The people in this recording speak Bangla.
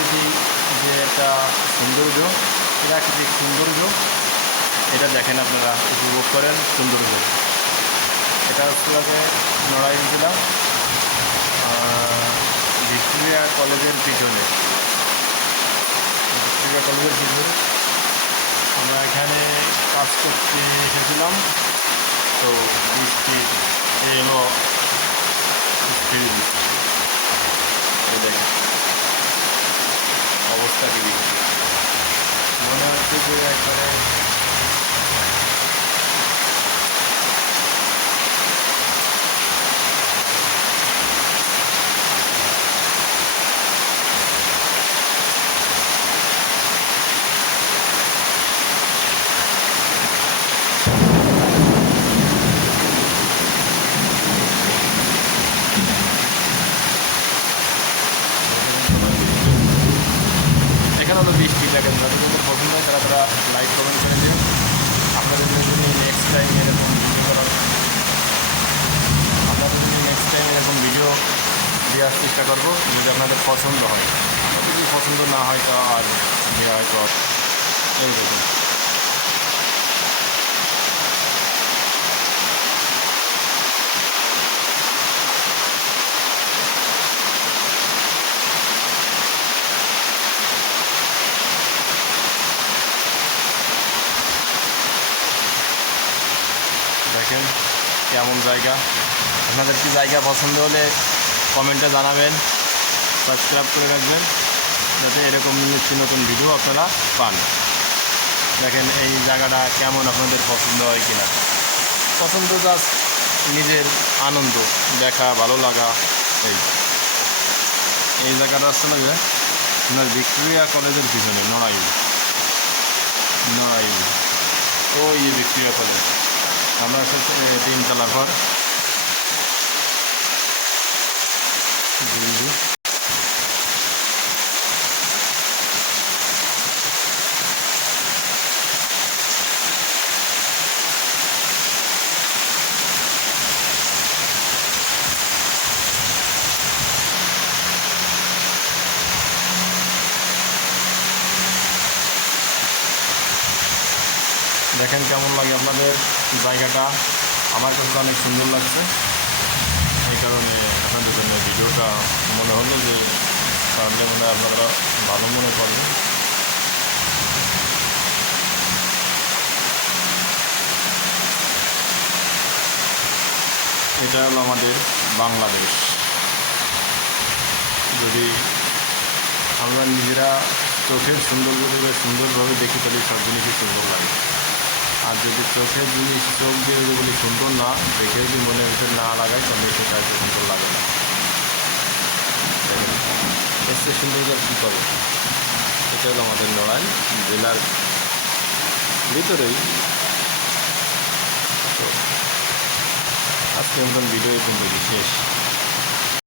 প্রাকৃতিক যে একটা সৌন্দর্য, প্রাকৃতিক সৌন্দর্য, এটা দেখেন আপনারা, উপভোগ করেন সৌন্দর্য। এটা হচ্ছে নড়াইল জেলা ভিক্টোরিয়া কলেজের পিছনে, ভিক্টোরিয়া কলেজের পিছনে আমরা এখানে কাজ করতে এসেছিলাম। তো বৃষ্টি এলো, দেখেন অবস্থা কি, মনে হচ্ছে যে একবারে এখানে তো বৃষ্টি দেখেন। যাদের পছন্দ হয় তারা লাইক কমেন্ট করে দিন। আপনাদের যদি নেক্সট টাইম এরকম ভিডিও করা, আপনাদের যদি নেক্সট টাইম এরকম ভিডিও দেওয়ার চেষ্টা করবো, যদি আপনাদের পছন্দ হয়। যদি পছন্দ না হয় তো আর দেওয়া হয়তো এই দেখুন। দেখেন কেমন জায়গা। আপনাদের কি জায়গা পছন্দ হলে কমেন্টে জানাবেন, সাবস্ক্রাইব করে রাখবেন যাতে এরকম নিত্য নতুন ভিডিও আপনারা পান। দেখেন এই জায়গাটা কেমন, আপনাদের পছন্দ হয় কিনা। পছন্দ জাস্ট নিজের আনন্দ দেখা, ভালো লাগা। এই জায়গাটা আসলে যে আপনার ভিক্টোরিয়া কলেজের পিছনে নড়াইল, ওই ভিক্টোরিয়া কলেজ। আমরা এসেছি 3 তলা ঘর। দেখেন কেমন লাগে আপনাদের জায়গাটা। আমার কাছে অনেক সুন্দর লাগছে, এই কারণে আপনাদের জন্য ভিডিওটা মনে হলো যে তাহলে মনে হয় আপনারা ভালো মনে করবেন। এটা হলো আমাদের বাংলাদেশ। যদি আমরা নিজেরা চোখের সুন্দরভাবে দেখি তাহলে সব জিনিসই সুন্দর লাগে। আর যদি চোখের জিনিস চোখ দিয়ে যদি সুন্দর না দেখে যদি মনের ভিতরে না লাগায় তাহলে সেটা এত সুন্দর লাগে না। এর চেয়ে সুন্দর কী করে। এটা হলো আমাদের নড়াইল জেলার ভিতরেই। তো আজকে মতন ভিডিও কিন্তু শেষ।